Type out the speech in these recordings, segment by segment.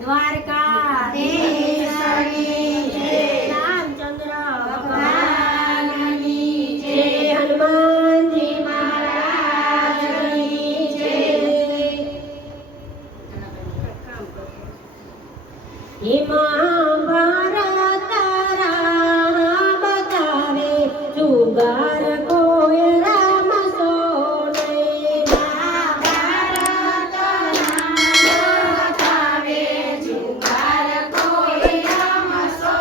દ્વારકાધીશની જય, રામચંદ્ર ભગવાનની જય, હનુમાનજી મહારાજની જય। હે મહાભારત રામ બતાવે જુગાર કોઈ રામ સો નહીં। મહાભારત રામ બતાવે જુગાર કોઈ રામ સો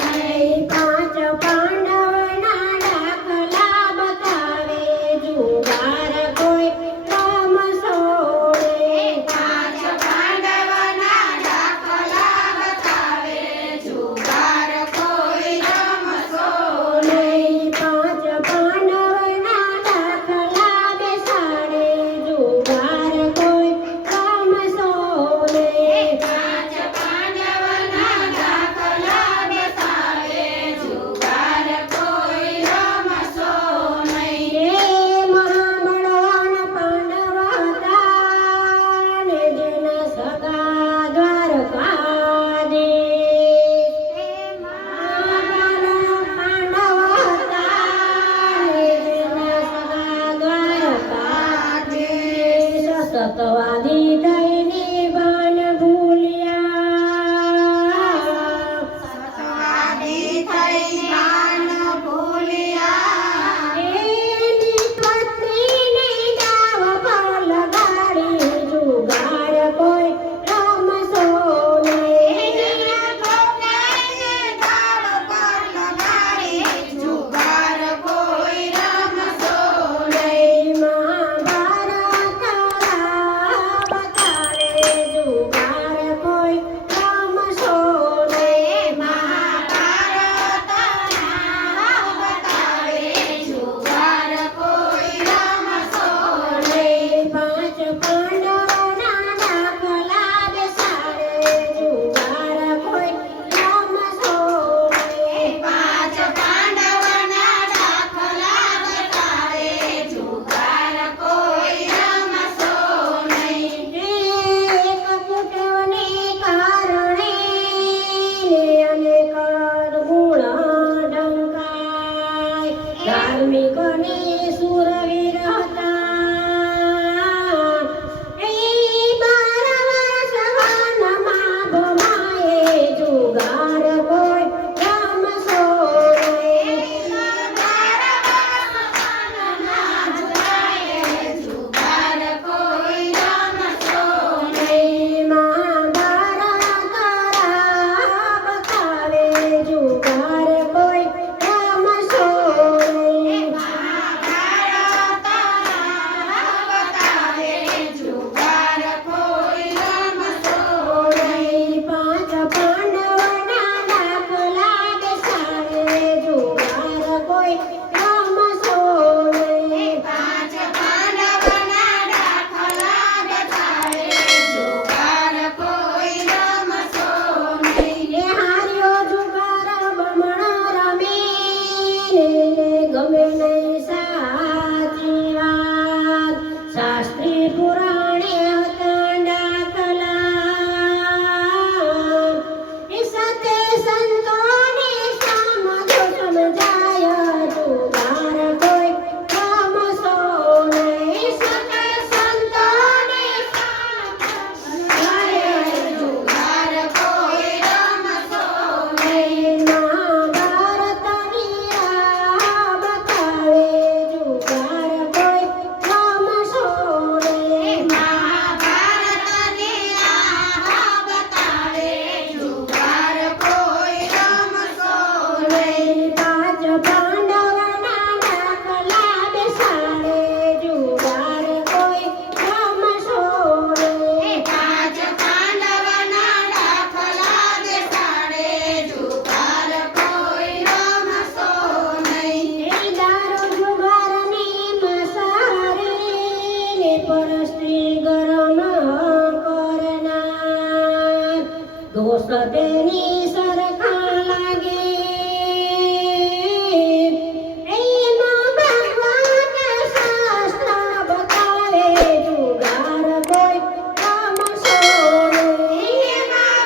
નહીં। પાંચ પાંડવના દાખલા બતાવે જુગાર કોઈ રામ સો નહીં। પાંચ પાંડવના દાખલા બતાવે જુગાર કોઈ રામ સો નહીં। પાંચ પાંડવના દાખલા બેસાડે જુગાર કોઈ રામ સો નહીં। પાંચ પાંડવના દાખલા બેસાડે જુગાર કોઈ રામ સો નહીં। હે મહાબળવાન પાંડવ હતા ને જેના સગા દ્વારકાધીશ। હે મહાબળ પાંડવ હતા ને જેના સગા દ્વારકાધીશ। સતવાદી થઈને બાણ ભૂલ્યા, સતવાદી થઈને બાણ ભૂલ્યા। એની પત્નીને દાવ પર લગાડી જુગાર કોઈ રામ સો નહીં। એની પત્નીને દાવ પર લગાડી જુગાર કોઈ રામ સો નહીં। મહાભારત રામ બતાવે જુગાર કોઈ રામ સો નહીં। મહાભારત રામ બતાવે જુગાર કોઈ રામ સો નહીં। પાંચ પાંડવના દાખલા બેસાડે જુગાર કોઈ રામ સો નહીં। પાંચ પાંડવના દાખલા બેસાડે જુગાર કોઈ રામ સો નહીં। એક પુત્રને કારણે ને અનેક ગુણ ઢંકાય, ધાર્મિક ને શૂરવીર હતા। એ 12 વર્ષ વનમાં ભમાયે જુગાર કોઈ રામ સો નહીં। 12 વર્ષ વનમાં ભમાયે જુગાર કોઈ રામ સો નહીં। મહાભારત રામ બતાવે જુગાર કોઈ રામ સો નહીં। મહાભારત રામ બતાવે જુગાર કોઈ રામ સો નહીં। પાંચ પાંડવના દાખલા બેસાડે જુગાર કોઈ રામ સો નહીં। પાંચ પાંડવના દાખલા બેસાડે જુગાર કોઈ રામ સો નહીં। એ હાર્યો જુગાર બમણો રમે ને ગમે નહીં સાચી વાત, શાસ્ત્રી પુરાણે હતા દાખલા। એ સતે સંતોને સમજો સમજાય જુગાર કોઈ રામ સો નહીં। સતે સંતોને સમજાય જુગાર કોઈ રામ સો નહીં। મહાભારતની રાહ બતાવે જુગાર કોઈ રામ સો નહીં। મહાભારતની રાહ બતાવે જુગાર કોઈ રામ સો નહીં। પાંચ પાંડવના દાખલા બેસાડે જુગાર કોઈ રામ સો નહીં। પાંચ પાંડવના દાખલા બેસાડે જુગાર કોઈ રામ સો નહીં। એ દારૂ જુગારની મસારી ને પરસ્ત્રી ગરમ કરનાર, દોષ તેની સરખા લાગે। એમાં ભગવાન શાસ્ત્ર બતાવે જુગાર કોઈ રામ સો નહીં। એમાં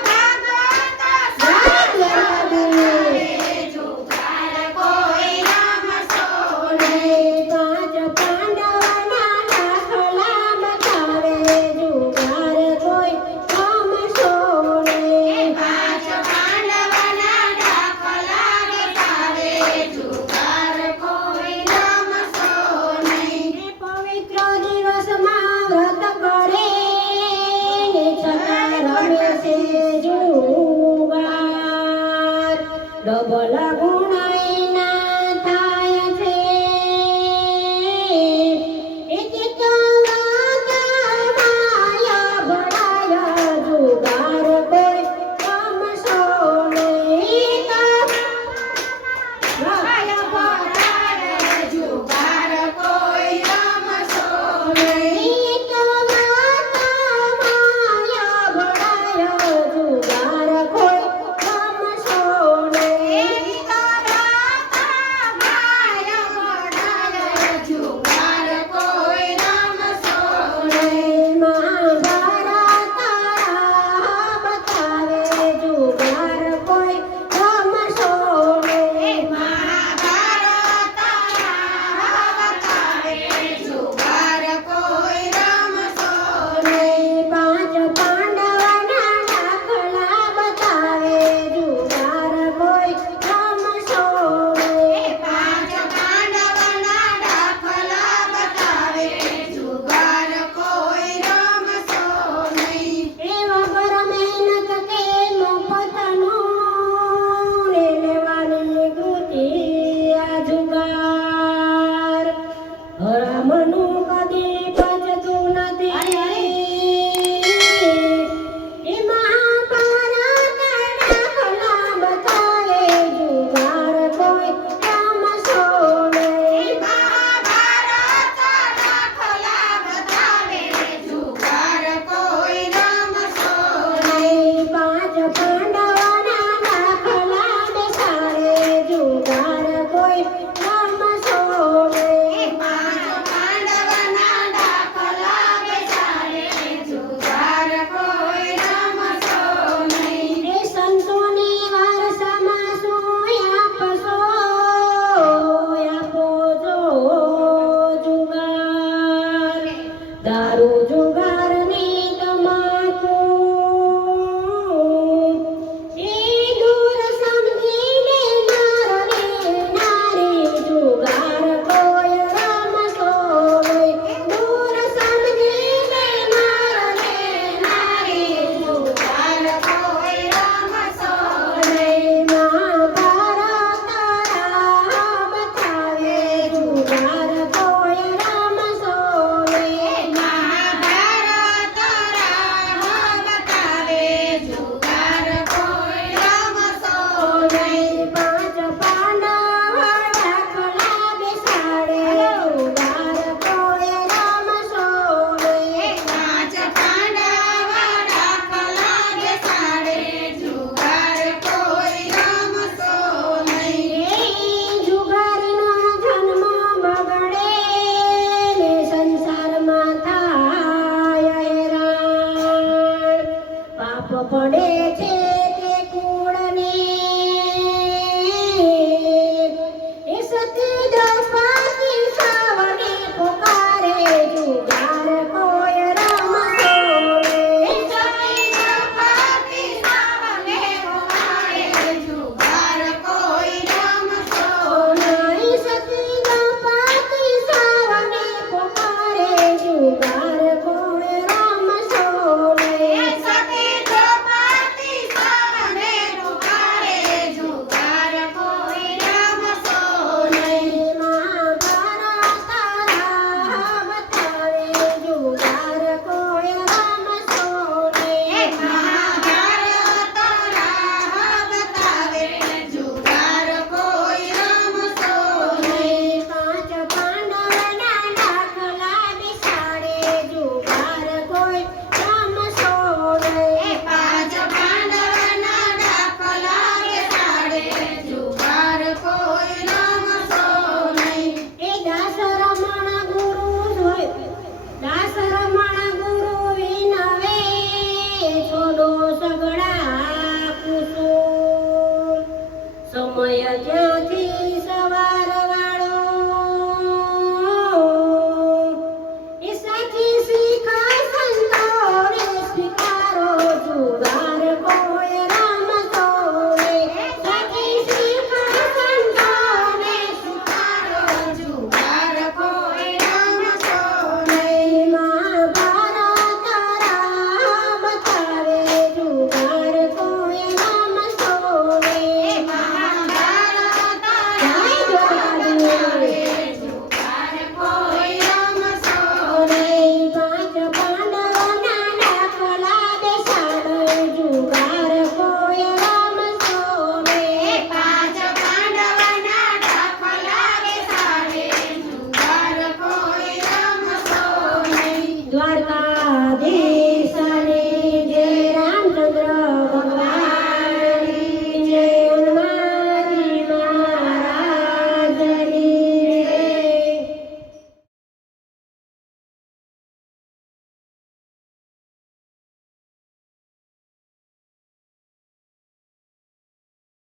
દારૂ જુગારની તમાકુ એ દૂર સમજીને નર ને નારી જુગાર કોઈ રમતો નહીં. દૂર સમજીને નર ને નારી જુગાર કોઈ રમતો નહીં. મહાભારત રાહ બતાવે જુગાર કોઈ રમતો નહીં. મહાભારત રાહ બતાવે જુગાર કોઈ રમતો નહીં. પાંચ પાંડવ ડાકલા બેસાડે જુગાર કોઈ રમતો નહીં. પાંચ પાંડવ ડાકલા બેસાડે જુગાર કોઈ રમતો નહીં. જુગારનો જન્મ બગડે ને સંસારમાં થાય હેરાન. પાપ પડે છે તે કુળને એ સતી દ્રૌપદી સાવને પુકારે જુગાર કોઈ રમતો નહીં. સતી દ્રૌપદી સાવને પુકારે જુગાર કોઈ રમતો નહીં. સતી દ્રૌપદી સાવને પુકારે જુગાર કોઈ રમતો નહીં. સતી દ્રૌપદી સાવને પુકારે જુગાર કોઈ રમતો નહીં. મહાભારત રાહ બતાવે જુગાર કોઈ રમતો નહીં. મહાભારત રાહ બતાવે જુગાર કોઈ રમતો નહીં. પાંચ પાંડવના ડાકલા બેસાડે જુગાર કોઈ રમતો નહીં. પાંચ પાંડવના ડાકલા બેસાડે જુગાર કોઈ રમતો નહીં. એ દાસ રમણ ગુરુ દાસ રમણ ગુરુ વિનવે છોડો સગડા કુસુમ. સમય જ્યાંથી સવાર વાળો એ સાચી શીખ સંતોને સ્વીકારો જુગાર કોઈ રમતો નહીં. સાચી શીખ સંતોને સ્વીકારો જુગાર કોઈ રમતો નહીં. મહાભારત રાહ બતાવે જુગાર કોઈ રમતો નહીં. મહાભારત રાહ બતાવે જુગાર કોઈ રમતો નહીં. પાંચ પાંડવના ડાકલા બેસાડે જુગાર કોઈ રમતો નહીં. પાંચ પાંડવના ડાકલા બેસાડે જુગાર કોઈ રમતો નહીં. દ્વારકાધીશ